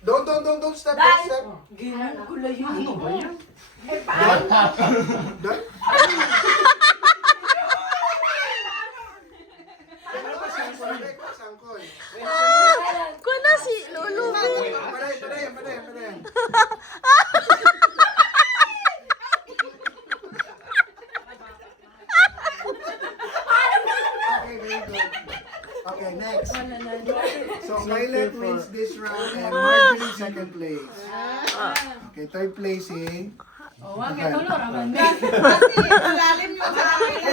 Don't step, don't step. Ginagula yun. Ano ba yan? Don't. Sangkol. Kuna si Lulu. Padayan. Okay, very good. Okay, next. So, Violet wins this round and Marjorie second place. Okay, third placing. Wag ito lo raman. Malalim yung sa akin.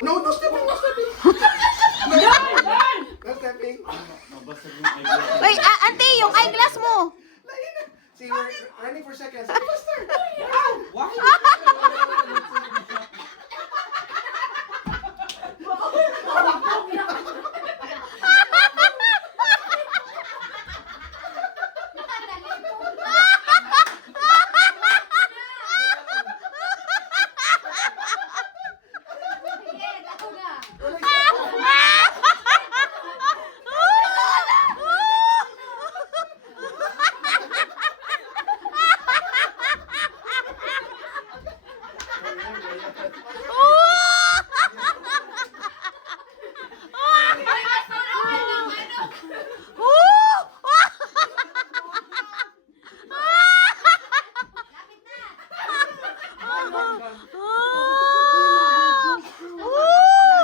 No stepping. No stepping. Wait, ate, yung eyeglass mo. See, we're running for seconds. Faster! Why?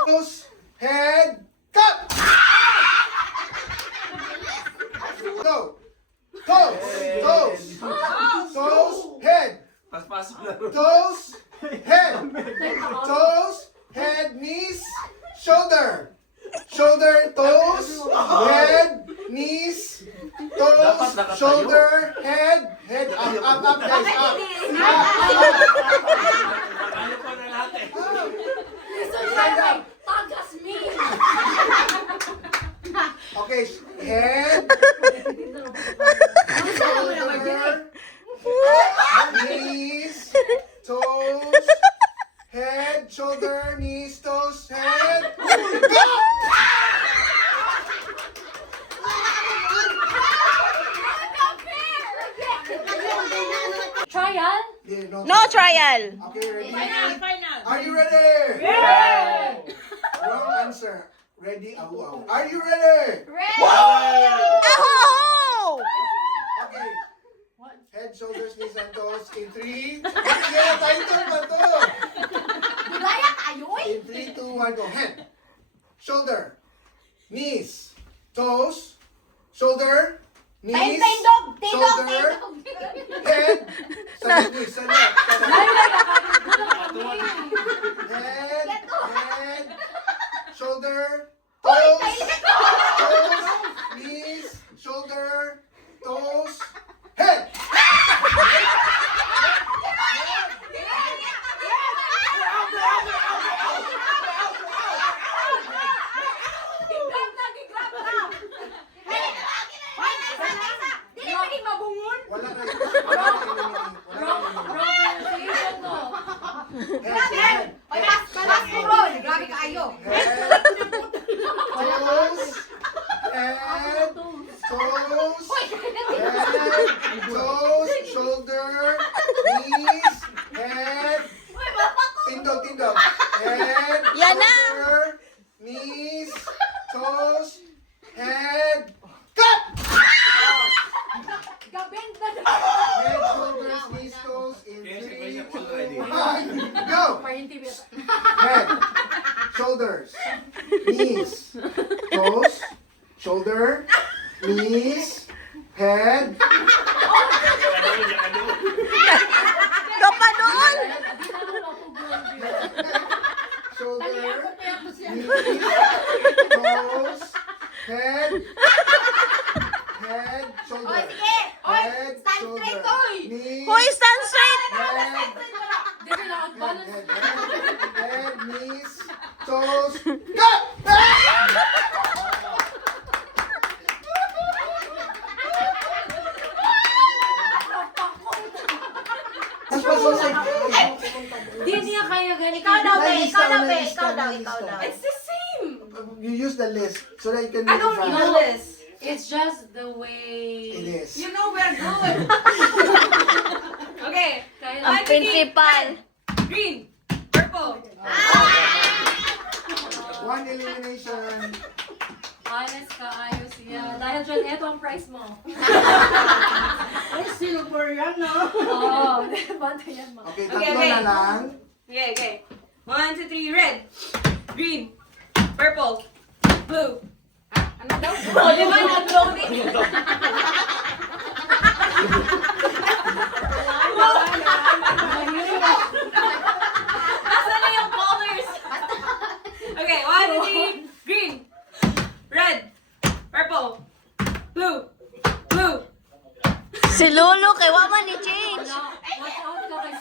Toes, head, cut! Go! Toes, head! Pas-pasok na rin. Toes, head, knees, shoulder! Shoulder, toes, head, knees, toes, shoulder, head, up, guys, up! Ano pa na natin? Stand up! Tagas me. Okay, head, shoulder, knees, toes, head, shoulder, knees, toes, head. Go! Trial? Yeah, No trial. Okay, ready? Final. Are you ready? Yeah! Wrong answer. Ready? Ahu. Are you ready? Oh! Okay. Head, shoulders, knees, and toes in 3. Yeah, title ba to? Gaya kayo In 3, 2, 1, go. Head, shoulder, knees, toes, shoulder, knees, shoulder, head, stand up, please, stand up. Head, shoulder, toes, knees, shoulder, toes, head. Wala na yun. Grabe kayo. Toes, shoulder, knees, head, tindog, head, Yan na. shoulder, knees, toes, head, cut! Head, shoulders, knees, toes, in 3, 2, 1, go! Head, shoulders, knees, toes, shoulder, knees, head, Kapanon! shoulder, knees, toes, head, shoulder, head, shoulder, knees, Hoy, stand straight! head, knees, toes, cut! Di niya kaya ganito. Ikaw daw, be. Ikaw daw. It's the same. You use the list so that you can I make don't it need fast. a list. It's just the way... It is. You know we're good. Okay. Ang principal. Green. Purple. One elimination. Honest ka, ayos yan. Dahil dyan, eto ang price mo. Ay, silver yan, no? Oo, banta yan mo. Okay, Okay, tatlo okay. na lang. Okay, okay. 1, 2, 3, red. Green. Purple. Blue. Ano daw? Oh, di ba nag-loading? Nasaan na yung colors? Okay, 1, 2, 3. Green. Red. Purple. Blue. Blue. Si Lolo, kay Waman ni Change. Watch out ka kay...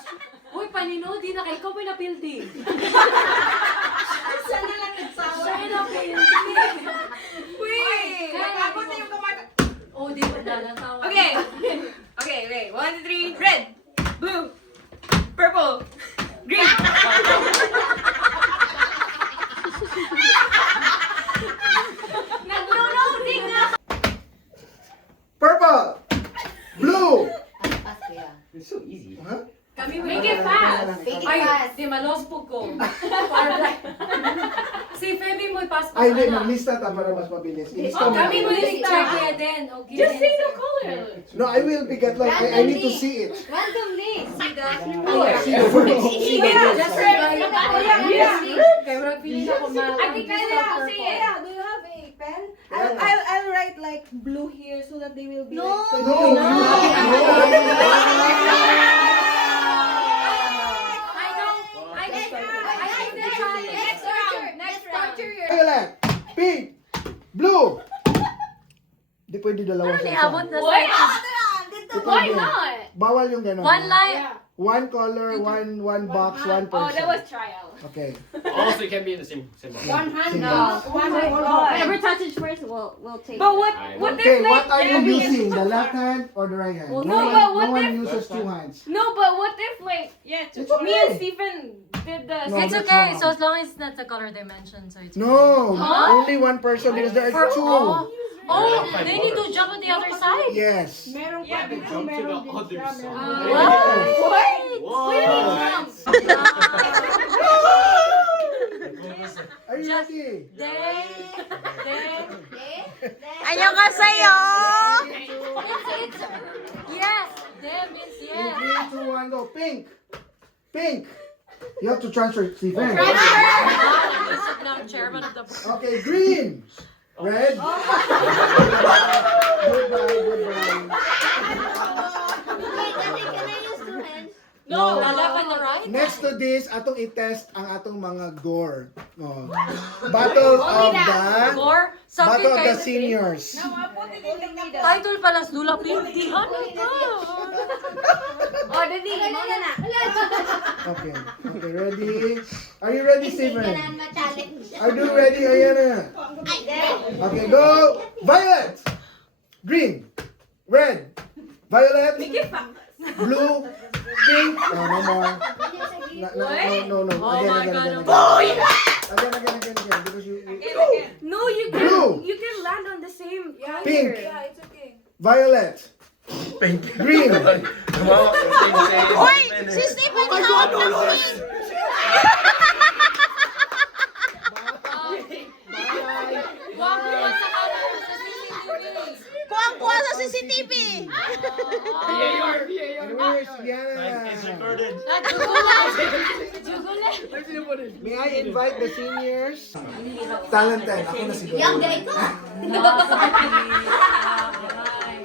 Uy, panino, di na kay ikaw may napildi. Saan na lang nagsawa? Siya yung napildi. Wait! Ako na yung kamata. Oh, di ba nalatawa? Okay. Okay, okay. 1, 2, 3. Red. Blue. Purple. Green. Nag-loading na. Purple. Blue. It's so easy. Huh? Kami make it fast. Ay, di malos po ko. Si Feby mo ipas pa. Ay, hindi. Maglista ta para mas mabilis. Ilista mo. Kami mo yung check kaya din. Okay. Just say the color. No, I will get like, I need to see it. Randomly. See the See the word. Sige, just read. Kaya wala feeling ako ma... I think I know how to say it. Do you have a pen? Yeah. I'll write like blue here so that they will be like No, no. Violet, pink, blue. Di pwede dalawa sa isa. Abot na Why sa... Di pwede. Bawal yung gano'n. One line. One color, one box, one person. Oh, that was trial. Okay. Also, it can be in the same box. one hand. No. One hand. Whoever touches first will take But what Okay, if what like are you using? The left hand or the right hand? Well, no, no, one, but what no one if- uses two hands. No, but what if like It's me okay. and Stephen did the No, It's that's okay, wrong. so as long as it's not the color they mentioned, so it's No, Huh? only one person because there For are two. all? Oh, they need to jump on the other side. Yes. Meron Yeah, pa dito, jump to the meron din other siya, side. meron din. Are you ready? They. Ayaw ka sa'yo. Yes, them means In yes. 3, 2, 1, go. Pink. Pink. You have to transfer, Stephen. I'm chairman of the board. Okay, green. Red. Goodbye. No, the left and the right. Next to this, atong i-test ang atong mga gore. Oh. Battle of the Or, Battle of the kayo. seniors. Title pala, Lula Pintihan. Oh, dali. Okay. Okay, ready? Are you ready, Stephen? Are you ready, Ayana? Okay, go. Violet. Green. Red. Violet. Blue. Pink. Oh, no more. No. Oh my God. Again. Because you No, you Blue. can land on the same Pink. Yeah, it's okay. Violet. Green. Uy, si Stephen out ng pink. Wapo ka sa camera sa CCTV. Kuha sa CCTV. Anyways, yeah. Jugulan. May I invite the seniors? Talented. Ako na siguro. Ay.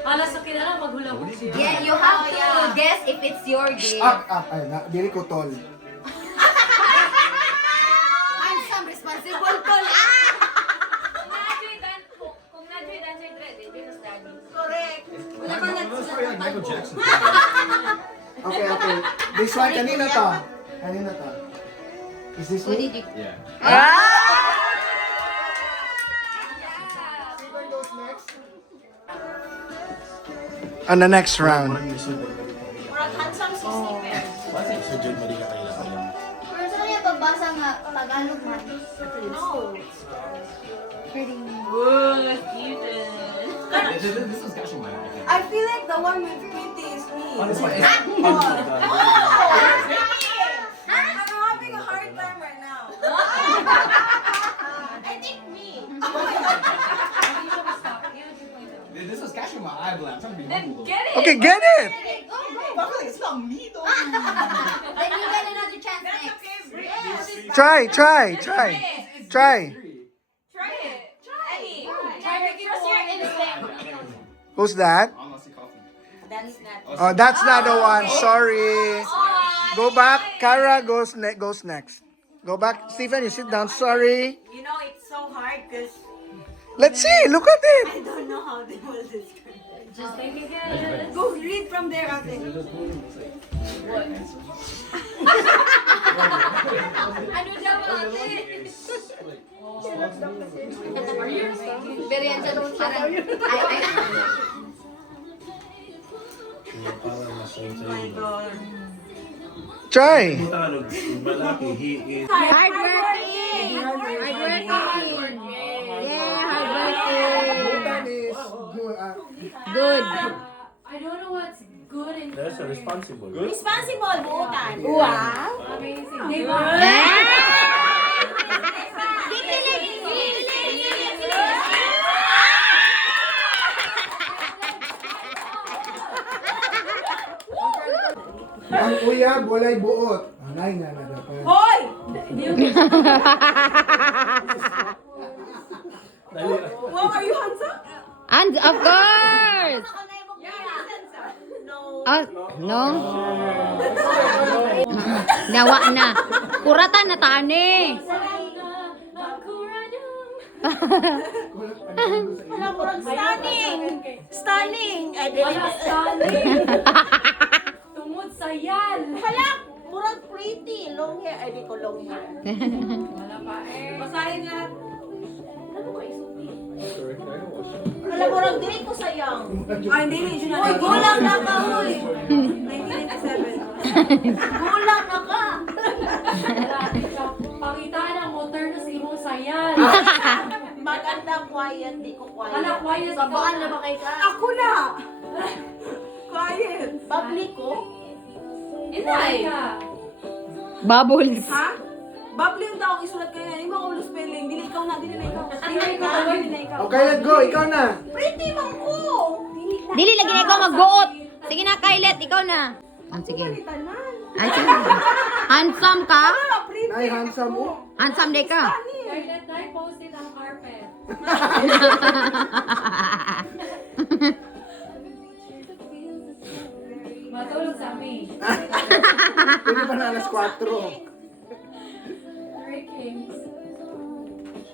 Alas sa kilala, maghula-hula siya. Yeah, you have to guess if it's your game. Up. Ay, dili ko tol. I'm some responsible call. Kung na-joy dancer dread, hindi na study. Correct. Wala bang Michael Jackson. Okay. This one, kanina to. Is this me? Yeah. Stephen goes next. On the next round. Murag handsome si Stephen. Pero saan niya pagbasa Tagalog man. No. Good, Ethan. This was catching my eye. I feel like the one with pretty is me. This one is I'm having a hard time right now. I think me. This was catching my eye, but I'm trying to be humble. Get it. Okay, get it! Go, go. I feel like it's not me though. Then you get another chance That's next. okay, Brie. Try. Try it. Try it. Try. Trust your instinct. Who's that? Honestly, coffee. That's not. Oh, that's not the one. Sorry. Go back. Kara goes next. Go back. Stephen, you sit down. Sorry. You know, it's so hard because Let's see. Look at it. I don't know how they will describe. Just make it good. Go read from there, ate. Ano daw ate? Pero yan sa nung parang... My God. Try. Hardworking. Hardworking. Yeah, hardworking. Good. I don't know what's good in That's a responsible. Good. Responsible, buutan. Wow. amazing. Diba? Ang kuya, walay buot. Anay nga na dapat. Hoy! Wow, are you handsome? And of course. No. Oh, no. Nawa na. Kuratan na tani. Alam mo, stunning! Stunning! Ay, Stunning. Tungod sa yan. Hala! Murag pretty. Long hair. Ay, di ko long hair. Wala pa eh. Basahin nga. Alam mo, murag dili ko sayang. Ay, hindi. Uy, gulang na ka, uy. 1997. Gulang na ka. Pakitaan ang motor na si Imong Sayan. Maganda, quiet. Di ko quiet. Wala, quiet. Sabaan na ba kayo ka? Ako na! Quiet. Public ko? Inay. Bubbles. Ha? Babli yung taong isulat kayo na. Yung mga ulo spelling. Dili ikaw na. Dili na ikaw. Dili na ikaw. Dili na ikaw. Okay, let's go. Ikaw na. Pretty man ko! Dili na. Dili lagi na ikaw magbuot. Sige na, Kailet. Ikaw na. Ah, sige. Tanan. Ay, sige. Handsome ka? Ah, pretty. Nay, handsome mo. Handsome day ka. Let na post it ang carpet. Matulog sa amin. Pwede pa na alas 4. Three kings.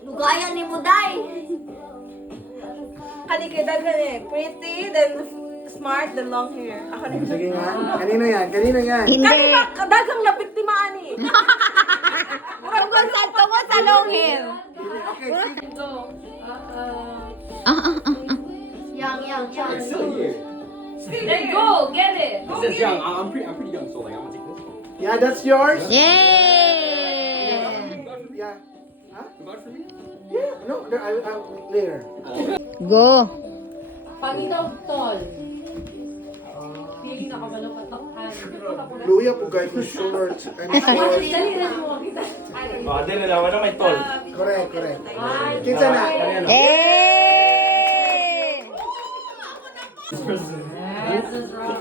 Lugayan ni Muday. Kanikidagan eh. Pretty, then smart, then long hair. Ako na. Sige nga. Kanino yan? Kanino yan? Hindi. Kanina, kadagang napiktimaan eh. Tungkol sa long hair. Okay, sige. Go. Yang. It's still here. Then go, get it. It says young. I'm pretty young, so like I'm gonna take this. Yeah, that's yours. Yay! Yeah. Huh? You got it for me? Yeah. No, I'll later. Go. Pangitaw tol. Pili na kabalo patakhan. Luya po guys with shorts and shorts. Dali na mo kita. Oh, then wala may tol. Correct. Kinsa na? Yay! Yes, that's right.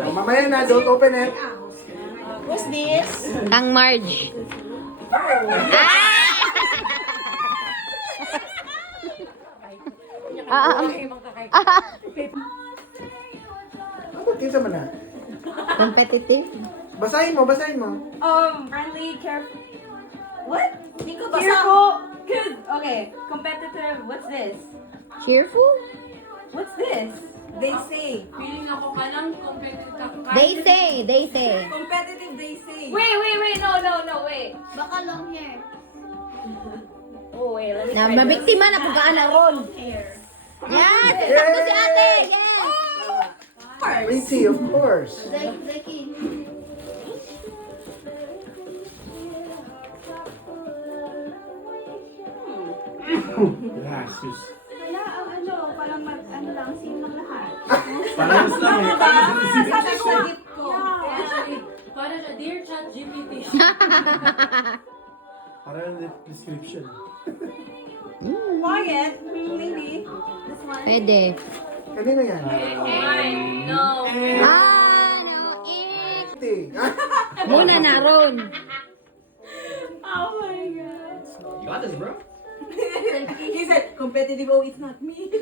Oh, mamaya na, don't open it. What's this? Kang Marge. Ano, kinsa man na? Competitive. Basahin mo. Friendly, careful. What? Hindi ko basa. Careful. Good. Okay. Competitive. What's this? Cheerful? What's this? They say. Feeling ako ka ng competitive. They say. Competitive, they say. Wait. No, wait. Baka long hair. Oh, wait. Let me Na try this. mabiktima na kung gaana ron. Hair. Yes! Sakto si ate! Yes! Pretty, of course. Zeki. Gracias. Wala, ano, parang ano lang, same lang lahat. Parehas lang eh. Sabi ko nga. Actually, parang siya, Dear Chat GPT. Parehas yung description. Quiet, maybe. This one. Pwede. Kanino yan? No. Ah, no, ik. Muna na, Ron. Oh my God. You got this, bro. He said, competitive, oh, it's not me.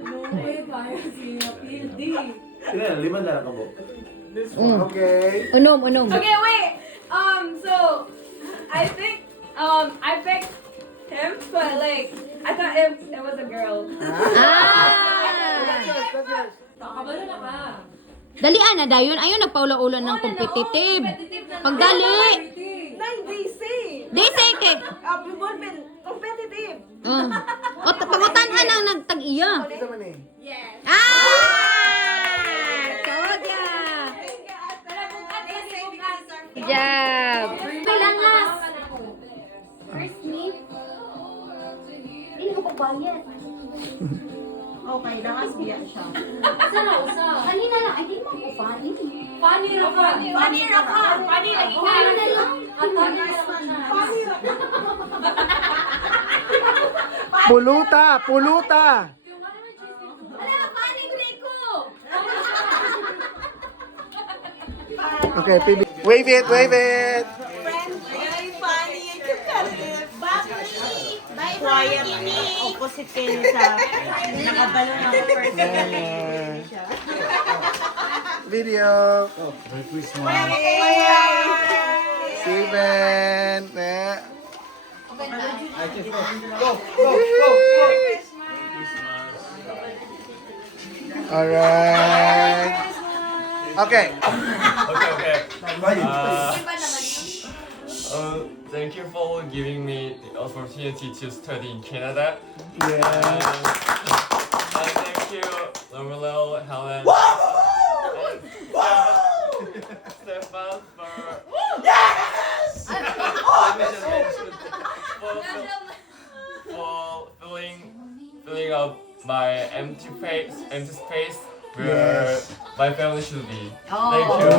No way, parang si PLD. Sino yan? 5 na nakabo. Okay. Unom. Okay, wait. So I think I picked him, but like I thought it was a girl. That's yours, that's yours. Nakabalo na ka. Dalian na dayon. Ayun, nagpaula-ulan ng competitive. Pagdali. Nang DC. Di say kay. Been competitive. O, pangutan-an ang nagtag-iya. Ito man eh. Sodya! Job! Pilangas. First meet. Hindi ko pagbayad. Okay, langas biya siya. Isa na, usa. Kanina lang, ay di mo ko funny. Funny ra ka. Funny ra ka. Funny lagi ka. Funny na lang. Ang funny ra ka siya. Funny ra ka. Puluta, puluta. Wala, funny break ko. Okay, Phoebe. Wave it, wave it. Friendly, funny, and competitive. Bubbly. Bye, Quiet. Bye, Opposite kayo sa nakabalo ng person. Video. Merry Christmas. Steven. Alright. Okay. Okay. Thank you for giving me the opportunity to study in Canada. Yeah. And thank you, Romelo, Helen, and Stefan for filling up my empty space where Yes. my family should be. Thank you.